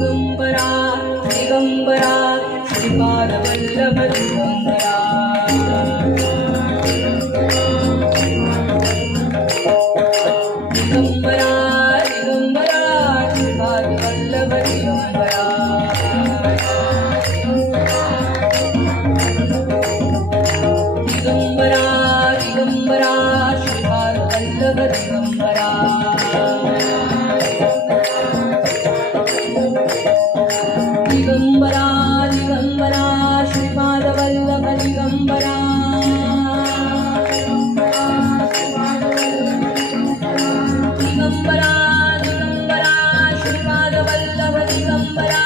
Digambara Digambara Shripad Vallabh Digambara Digambara Digambara Shripad Vallabh Digambara Digambara Digambara Shripad Vallabh Digambara Digambara Digambara Shripad Vallabh Digambara Digambara Digambara Shripad Vallabh Digambara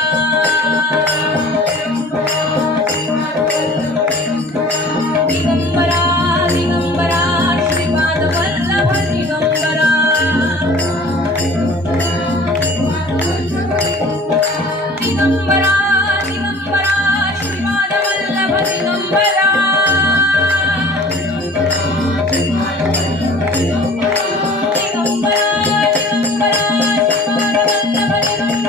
Digambara Digambara Shripad Vallabh Digambara Digambara Digambara Shripad Vallabh Digambara Digambara Digambara Shripad Vallabh Digambara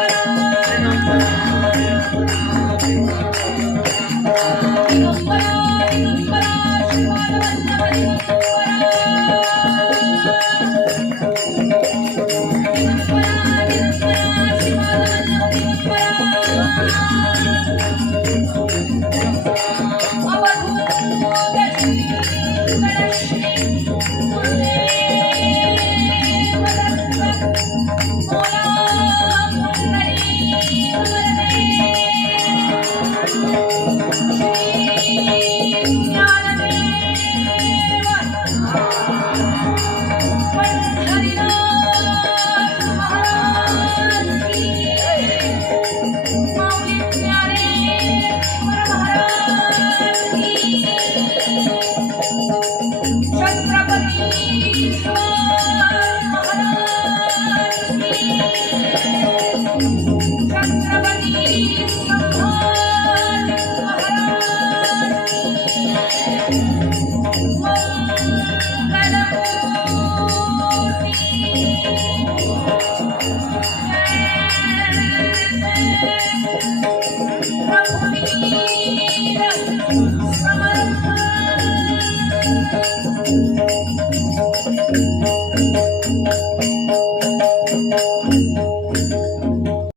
Digambara Digambara Shripad Vallabh Chhatrapati